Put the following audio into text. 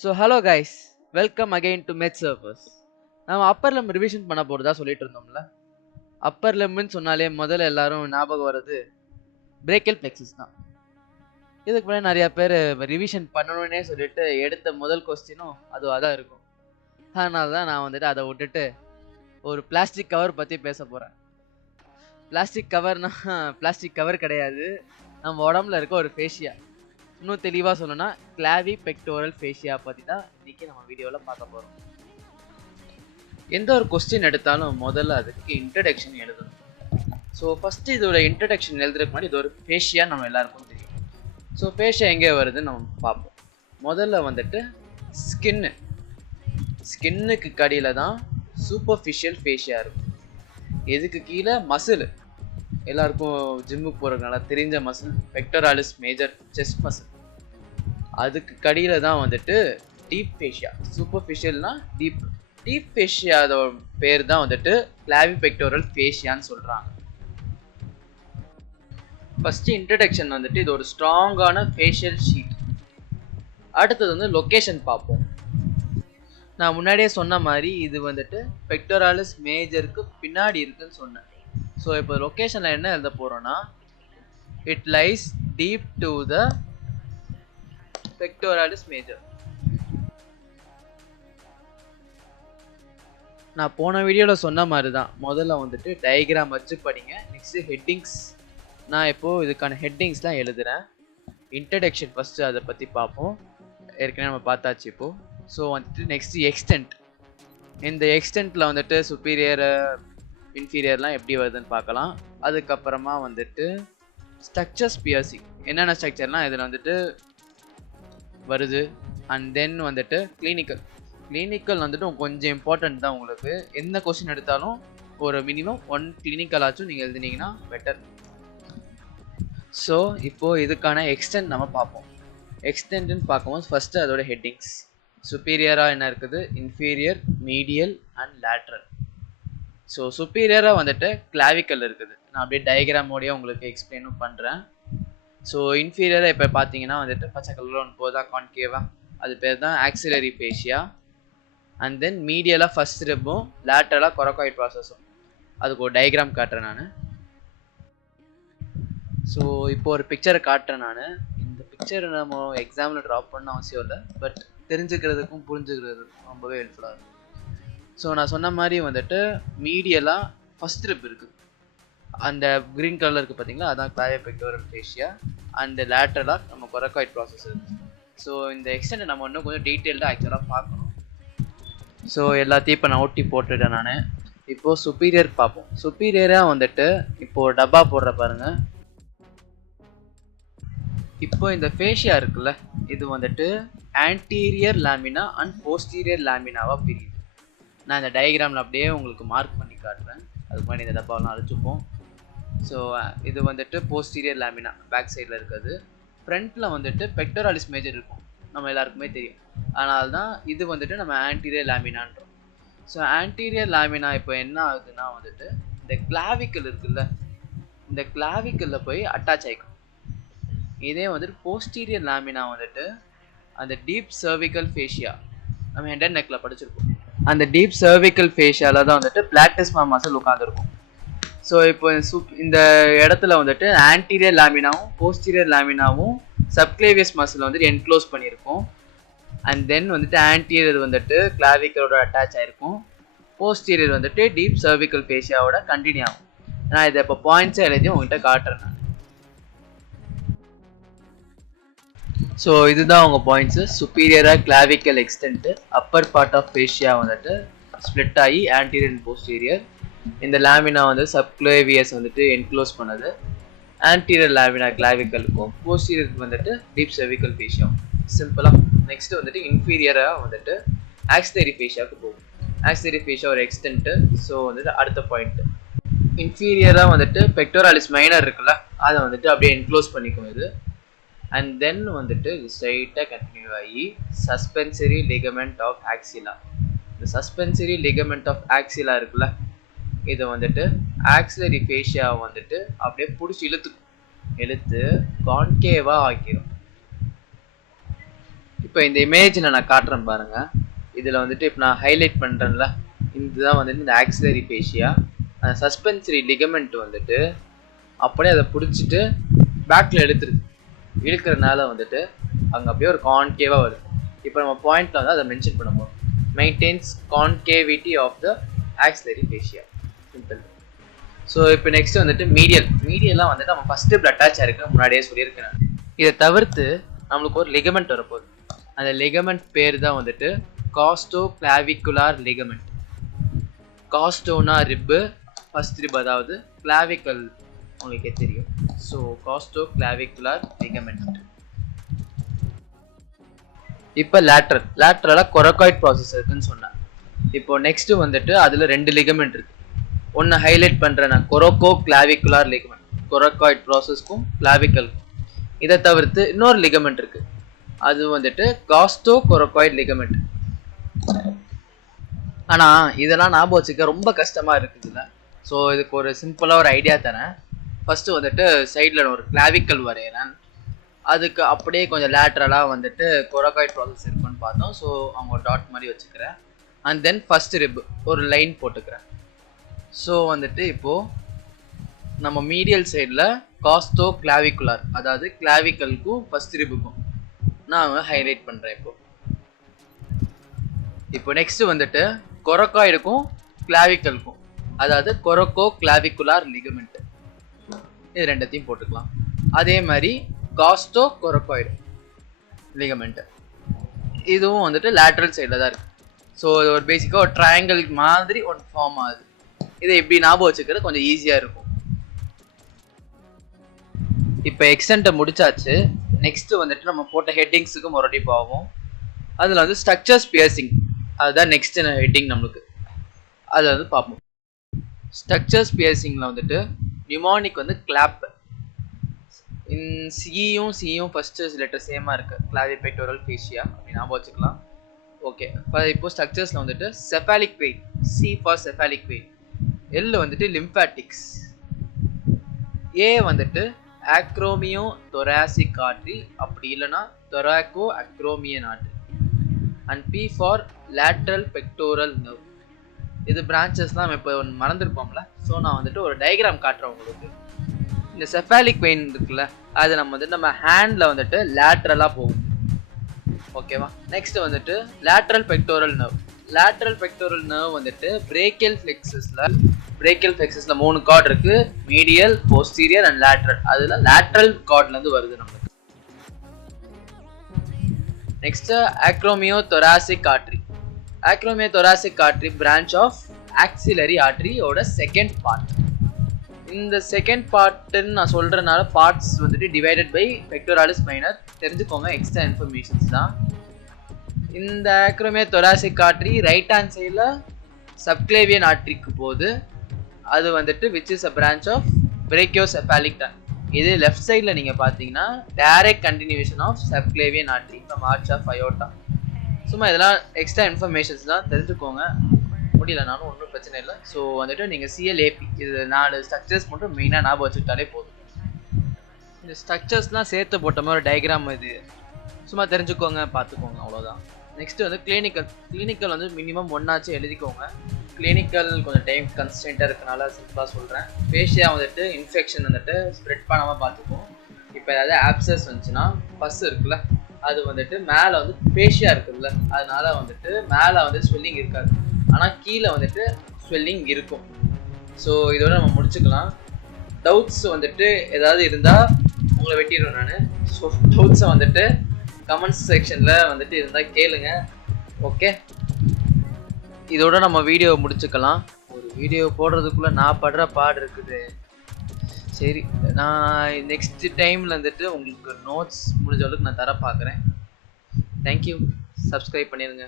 So hello guys, welcome again to மெட் surfers. நம்ம Appar லெம் revision பண்ண போகிறதா சொல்லிட்டு இருந்தோம்ல. அப்பர் லெம்னு சொன்னாலே முதல்ல எல்லாரும் ஞாபகம் வர்றது பிரேக்கல் பிளெக்ஸஸ் தான். இதுக்கு முன்னாடி நிறையா பேர் ரிவிஷன் பண்ணணுன்னே சொல்லிட்டு எடுத்த முதல் கொஸ்டினும் அதுவாக தான் இருக்கும். அதனால தான் நான் அதை விட்டுட்டு ஒரு பிளாஸ்டிக் கவர் பற்றி பேச போகிறேன். பிளாஸ்டிக் கவர்னா பிளாஸ்டிக் கவர் கிடையாது, நம்ம உடம்புல இருக்க ஒரு ஃபேஷியா. இன்னும் தெளிவாக சொல்லணும்னா கிளாவி பெக்டோரல் ஃபேஷியா பற்றி தான் இன்றைக்கி நம்ம வீடியோவில் பார்க்க போகிறோம். எந்த ஒரு கொஸ்டின் எடுத்தாலும் முதல்ல அதுக்கு இன்ட்ரடக்ஷன் எழுதணும். ஸோ ஃபஸ்ட்டு இதோட இன்ட்ரடக்ஷன் எழுதுறதுக்கு முன்னாடி இது ஒரு ஃபேஷியா நம்ம எல்லாருக்கும் தெரியும். ஸோ ஃபேஷியா எங்கே வருதுன்னு நம்ம பார்ப்போம். முதல்ல ஸ்கின்னுக்கு கடியில் தான் சூப்பர்ஃபிஷியல் ஃபேஷியா இருக்கும். எதுக்கு கீழே மசில், எல்லாருக்கும் ஜிம்முக்கு போகிறதுனால தெரிஞ்ச muscle pectoralis major chest muscle. அதுக்கு கடியில தான் டீப் ஃபேஷியா. சூப்பர்ஃபிஷியல்னா டீப் ஃபேஷியா பேர் தான் கிளாவி பெக்டோரல் ஃபேஷியான்னு சொல்றாங்க. ஃபர்ஸ்ட் இன்ட்ரடக்ஷன் இது ஒரு ஸ்ட்ராங்கான ஃபேஷியல் ஷீட். அடுத்தது லொகேஷன் பார்ப்போம். நான் முன்னாடியே சொன்ன மாதிரி இது பெக்டோராலிஸ் மேஜருக்கு பின்னாடி இருக்குன்னு சொன்னேன். ஸோ இப்போ லொக்கேஷனில் என்ன எழுத போகிறோன்னா, it lies deep to the pectoralis major. நான் போன வீடியோவில் சொன்ன மாதிரி தான் முதல்ல டயக்ராம் வச்சு படிங்க. Next headings. நான் இப்போது இதுக்கான ஹெட்டிங்ஸ்லாம் எழுதுகிறேன். இன்ட்ரடக்ஷன் ஃபஸ்ட்டு அதை பற்றி பார்ப்போம். ஏற்கனவே நம்ம பார்த்தாச்சு இப்போது. So next extent. இந்த எக்ஸ்டென்ட்டில் சுப்பீரியர் இன்ஃபீரியர்லாம் எப்படி வருதுன்னு பார்க்கலாம். அதுக்கப்புறமா ஸ்ட்ரக்சர்ஸ் பியர்சிங், என்னென்ன ஸ்ட்ரக்சர்லாம் இதில் வருது. அண்ட் தென் கிளினிக்கல் கொஞ்சம் இம்பார்ட்டன்ட் தான். உங்களுக்கு எந்த கொஸ்டின் எடுத்தாலும் ஒரு மினிமம் 1 கிளினிக்கல் ஆச்சும் நீங்கள் எழுதினீங்கன்னா பெட்டர். ஸோ இப்போது இதுக்கான எக்ஸ்டென்ட் நம்ம பார்ப்போம். எக்ஸ்டென்ட்னு பார்க்கும்போது ஃபஸ்ட்டு அதோட ஹெட்டிங்ஸ். சுப்பீரியராக என்ன இருக்குது, inferior, medial and lateral. So சுப்பீரியராக கிளாவிக்கல் இருக்குது. நான் அப்படியே டயக்ராமோடையே உங்களுக்கு எக்ஸ்பிளைனும் பண்ணுறேன். ஸோ இன்ஃபீரியராக இப்போ பார்த்தீங்கன்னா பச்சை கலரில் ஒன்று போதா கான்கேவா, அது பேர் தான் ஆக்சிலரி ஃபேஷியா. அண்ட் தென் மீடியலாக ஃபர்ஸ்ட் ரிப்பும் லேட்டரலாக கொரக்காய்ட் ப்ராசஸும். அதுக்கு ஒரு டயக்ராம் காட்டுறேன் நான். ஸோ இப்போ ஒரு பிக்சரை காட்டுறேன் நான். இந்த பிக்சரை நம்ம எக்ஸாமில் ட்ராப் பண்ண அவசியம் இல்லை, பட் தெரிஞ்சுக்கிறதுக்கும் புரிஞ்சுக்கிறதுக்கும் ரொம்பவே ஹெல்ப்ஃபுல்லாக இருக்கும். ஸோ நான் சொன்ன மாதிரி மீடியலாக ஃபஸ்ட் ரிப் இருக்குது. அந்த க்ரீன் கலரில் இருக்குது பார்த்தீங்களா, அதான் கிளாவி பெக்டோரல் ஃபேஷியா. அண்ட் லேட்டரலாக நம்ம கொரக்காய்ட் ப்ராசஸ் இருக்குது. ஸோ இந்த எக்ஸ்டென்ட் நம்ம இன்னும் கொஞ்சம் டீட்டெயில்டாக ஆக்சுவலாக பார்க்கணும். ஸோ எல்லாத்தையும் இப்போ நான் ஒட்டி போட்டுட்டேன் நான். இப்போது சுப்பீரியர் பார்ப்போம். சுப்பீரியராக இப்போது டப்பா போடுற பாருங்கள். இப்போ இந்த ஃபேஷியா இருக்குல்ல, இது ஆன்டீரியர் லேமினா அண்ட் போஸ்டீரியர் லேமினாவாக பிரியுது. நான் இந்த டயக்ராமில் அப்படியே உங்களுக்கு மார்க் பண்ணி காட்டுறேன். அதுக்கு முன்னாடி இந்த டப்பாவெலாம் அழைச்சிப்போம். ஸோ இது போஸ்டீரியர் லேமினா பேக் சைடில் இருக்குது. ஃப்ரண்ட்டில் பெக்டோராலிஸ் மேஜர் இருக்கும், நம்ம எல்லாருக்குமே தெரியும். அதனால தான் இது நம்ம ஆன்டீரியர் லேமினான்றோம். ஸோ ஆன்டீரியர் லேமினா இப்போ என்ன ஆகுதுன்னா இந்த கிளாவிக்கல் இருக்குல்ல, இந்த கிளாவிக்கலில் போய் அட்டாச் ஆகிக்கும். இதே போஸ்டீரியர் லேமினா அந்த டீப் சர்விக்கல் ஃபேஷியா, நம்ம ஹெட் அண்ட் நெக்கில் படிச்சிருக்கோம். அந்த டீப் சர்விக்கல் ஃபேஷியால தான் பிளாட்டிஸ்மா மசில் உட்காந்துருக்கும். ஸோ இப்போ இந்த இடத்துல ஆன்டீரியர் லேமினாவும் போஸ்டீரியர் லேமினாவும் சப்க்ளேவியஸ் மசில் என்க்ளோஸ் பண்ணியிருக்கும். அண்ட் தென் ஆன்டீரியர் கிளாவிக்கலோட அட்டாச் ஆகிருக்கும். போஸ்டீரியர் டீப் சர்விக்கல் ஃபேஷியாவோட கண்டினியூ ஆகும். நான் இதை இப்போ பாயிண்ட்ஸை எழுதி உங்கள்கிட்ட காட்டுறேன். ஸோ இதுதான் உங்கள் பாயிண்ட்ஸு. சுப்பீரியராக clavicle extend, upper part of fascia split ஆகி ஆன்டீரியர் அண்ட் போஸ்டீரியர். இந்த லேமினா சப்க்ளேவியஸ் என்க்ளோஸ் பண்ணது. ஆன்டீரியர் லேமினா கிளாவிக்கலுக்கும் போஸ்டீரியருக்கு டீப் சர்விக்கல் ஃபேஷியா. சிம்பிளாக நெக்ஸ்ட்டு இன்ஃபீரியராக ஆக்சிலரி ஃபேஷியாவுக்கு போகும். ஆக்சிலரி ஃபேஷியா ஒரு எக்ஸ்டென்ட்டு. ஸோ அடுத்த பாயிண்ட்டு இன்ஃபீரியராக பெக்டோராலிஸ் மைனர் இருக்குல்ல, அதை அப்படியே என்க்ளோஸ் பண்ணிக்கும் இது. அண்ட் தென் ஸ்ட்ரைட்டாக கண்டினியூ ஆகி சஸ்பென்சரி லிகமெண்ட் ஆஃப் ஆக்சிலா. இந்த சஸ்பென்சரி லிகமெண்ட் ஆஃப் ஆக்சிலா இருக்குல்ல, இதை ஆக்சிலரி ஃபேஷியா அப்படியே பிடிச்சி இழுத்து கான்கேவாக ஆக்கிடும். இப்போ இந்த இமேஜ் நான் காட்டுறேன் பாருங்க. இதில் வந்துட்டு இப்போ நான் ஹைலைட் பண்ணுறேன்ல, இதுதான் வந்துட்டு இந்த ஆக்சிலரி ஃபேஷியா. அந்த சஸ்பென்சரி லிகமெண்ட் வந்துட்டு அப்படியே அதை பிடிச்சிட்டு பேக்கில் இழுக்கிறதுனால வந்துட்டு அங்கே அப்படியே ஒரு கான்கேவாக வருது. இப்போ நம்ம பாயிண்ட்டில் வந்து அதை மென்ஷன் பண்ண போகிறோம். Maintains concavity of the axillary fascia. Simple. So இப்போ நெக்ஸ்ட் வந்துட்டு மீடியெல்லாம் வந்துட்டு நம்ம ஃபஸ்ட்டு அட்டாச் ஆகிருக்கு முன்னாடியே சொல்லியிருக்கேன் நான். இதை தவிர்த்து நம்மளுக்கு ஒரு லிகமெண்ட் வரப்போகுது. அந்த லிகமெண்ட் பேர் தான் வந்துட்டு காஸ்டோ கிளாவிகுலார் லிகமெண்ட். காஸ்டோனா ரிப்பு, ஃபர்ஸ்ட் ரிப், அதாவது கிளாவிக்கல் உங்களுக்கே தெரியும். So costo clavicular ligament. இப்போ லேட்ரலாக கொரக்காய்ட் ப்ராசஸ் இருக்குன்னு சொன்னேன். இப்போ நெக்ஸ்ட் வந்துட்டு அதில் 2 லிகமெண்ட் இருக்கு. ஒன்று ஹைலைட் பண்ணுறேன் நான், கொரோக்கோ கிளாவிகுலார் லிகமெண்ட், கொரக்காய்ட் ப்ராசஸ்க்கும் கிளாவிக்கலுக்கும். இதை தவிர்த்து இன்னொரு லிகமெண்ட் இருக்கு, அது வந்துட்டு காஸ்டோ கொரக்காய்ட் லிகமெண்ட். ஆனால் இதெல்லாம் ஞாபகம் வச்சுக்க ரொம்ப கஷ்டமாக இருக்குதுல்ல. ஸோ இதுக்கு ஒரு சிம்பிளாக ஒரு ஐடியா தரேன். ஃபஸ்ட்டு வந்துட்டு சைடில் ஒரு கிளாவிக்கல் வரைகிறேன். அதுக்கு அப்படியே கொஞ்சம் லேட்ரலாக வந்துட்டு கொரக்காய்ட் ப்ராசஸ் இருக்குன்னு பார்த்தோம். ஸோ அவங்க ஒரு டாட் மாதிரி வச்சுக்கிறேன். அண்ட் தென் ஃபஸ்ட் ரிப் ஒரு லைன் போட்டுக்கிறேன். ஸோ வந்துட்டு இப்போது நம்ம மீடியல் சைடில் காஸ்டோ கிளாவிகுலார், அதாவது கிளாவிக்கலுக்கும் ஃபஸ்ட் ரிப்புக்கும் நான் ஹைலைட் பண்ணுறேன். இப்போ நெக்ஸ்ட் வந்துட்டு கொரக்காய்டுக்கும் கிளாவிக்கலுக்கும், அதாவது கொரக்கோ கிளாவிகுலார் லிகமெண்ட், இது ரெண்டத்தையும் போட்டுக்கலாம். அதே மாதிரி காஸ்டோ கொரக்காய்டு லிகமெண்ட், இதுவும் வந்துட்டு லேட்ரல் சைடில் தான் இருக்குது. ஸோ இது ஒரு பேசிக்காக ஒரு ட்ரையாங்கிள் மாதிரி ஒன்று ஃபார்ம் ஆகுது. இதை எப்படி ஞாபகம் வச்சுக்கிறது கொஞ்சம் ஈஸியாக இருக்கும். இப்போ எக்ஸ்டென்ட்டை முடிச்சாச்சு. நெக்ஸ்ட் வந்துட்டு நம்ம போட்ட ஹெட்டிங்ஸுக்கு மறுபடியும் போவோம். அதில் வந்து ஸ்ட்ரக்சர்ஸ் பியர்சிங், அதுதான் நெக்ஸ்ட் ஹெட்டிங் நம்மளுக்கு. அதை வந்து பார்ப்போம். ஸ்ட்ரக்சர்ஸ் பியர்சிங்கில் வந்துட்டு நியூமானிக் வந்து கிளாப். சியும் ஃபஸ்ட்டு லெட்டர் சேமாக இருக்குது, கிளாவிபெக்டோரல் ஃபேஷியா அப்படி ஞாபகம் வச்சுக்கலாம். ஓகே, இப்போ ஸ்ட்ரக்சர்ஸில் வந்துட்டு cephalic vein, C for cephalic vein, L வந்துட்டு லிம்ஃபாட்டிக்ஸ், ஏ வந்துட்டு ஆக்ரோமியோ தொராசிக் ஆர்ட்ரி, அப்படி இல்லைன்னா thoraco acromion artery, and P for lateral pectoral nerve. இது பிரான்ச்சஸ்லாம் நம்ம இப்போ மறந்துருப்போம்ல. ஸோ நான் வந்துட்டு ஒரு டயக்ராம் காட்டுறேன் உங்களுக்கு. இந்த செஃபாலிக் வெயின் இருக்குல்ல, அது நம்ம ஹேண்டில் வந்துட்டு லேட்ரலாக போகும். ஓகேவா? நெக்ஸ்ட் வந்துட்டு lateral pectoral nerve. Lateral pectoral nerve வந்துட்டு பிரேக்கியல் ஃப்ளெக்ஸஸில் 3 கார்டு இருக்குது, மீடியல், போஸ்டீரியர் அண்ட் லேட்ரல். அதில் லேட்ரல் கார்ட்லேருந்து வருது நம்மளுக்கு. Next acromio thoracic artery. Acromio thoracic artery branch of axillary ஆர்ட்ரியோட செகண்ட் பார்ட். இந்த செகண்ட் பார்ட்டுன்னு நான் சொல்கிறனால பார்ட்ஸ் வந்துட்டு டிவைடட் பை பெக்டோராலிஸ் மைனர் தெரிஞ்சுக்கோங்க, எக்ஸ்ட்ரா இன்ஃபர்மேஷன்ஸ் தான். இந்த acromio thoracic artery right hand சைடில் சப்க்ளேவியன் ஆர்ட்ரிக்கு போகுது. அது வந்துட்டு which is a branch of பிரேக்கியோசெஃபாலிக் trunk. இது லெஃப்ட் சைடில் நீங்கள் பார்த்தீங்கன்னா direct continuation of subclavian artery from arch of aorta. சும்மா இதெல்லாம் எக்ஸ்ட்ரா இன்ஃபர்மேஷன்ஸ் தான், தெரிஞ்சுக்கோங்க. முடியலனாலும் ஒன்றும் பிரச்சனை இல்லை. ஸோ வந்துட்டு நீங்கள் சிஎல்ஏபி இது 4 ஸ்ட்ரக்சர்ஸ் மட்டும் மெயினாக ஞாபகம் வச்சுக்கிட்டாலே போதும். இந்த ஸ்ட்ரக்சர்ஸ்லாம் சேர்த்து போட்ட மாதிரி ஒரு டயக்ராம் இது, சும்மா தெரிஞ்சுக்கோங்க, பார்த்துக்கோங்க, அவ்வளோதான். நெக்ஸ்ட்டு வந்து கிளினிக்கல் வந்து மினிமம் 1 எழுதிக்கோங்க. கிளினிக்கல் கொஞ்சம் டைம் கன்ஸ்டன்ட்டாக இருக்கனால சிம்பிளாக சொல்கிறேன். ஃபேஷியா வந்துட்டு இன்ஃபெக்ஷன் வந்துட்டு ஸ்ப்ரெட் பண்ணாமல் பார்த்துப்போம். இப்போ ஏதாவது ஆப்சஸ் வந்துச்சுன்னா பஸ் இருக்குல்ல, அது வந்துட்டு மேலே வந்து ஃபேஷியா இருக்குல்ல, அதனால வந்துட்டு மேலே வந்து ஸ்வெல்லிங் இருக்காது, ஆனால் கீழே வந்துட்டு ஸ்வெல்லிங் இருக்கும். ஸோ இதோட நம்ம முடிச்சுக்கலாம். டவுட்ஸ் வந்துட்டு ஏதாவது இருந்தால் உங்களை வெட்டிடுவேன் நான். ஸோ டவுட்ஸை வந்துட்டு கமெண்ட்ஸ் செக்ஷனில் வந்துட்டு இருந்தால் கேளுங்க. ஓகே, இதோட நம்ம வீடியோ முடிச்சுக்கலாம். ஒரு வீடியோ போடுறதுக்குள்ளே நான் படுற பாடு இருக்குது. சரி, நான் நெக்ஸ்ட் டைமில் வந்துட்டு உங்களுக்கு நோட்ஸ் முடிஞ்ச அளவுக்கு நான் தர பார்க்குறேன். தேங்க்யூ, சப்ஸ்கிரைப் பண்ணிடுங்க.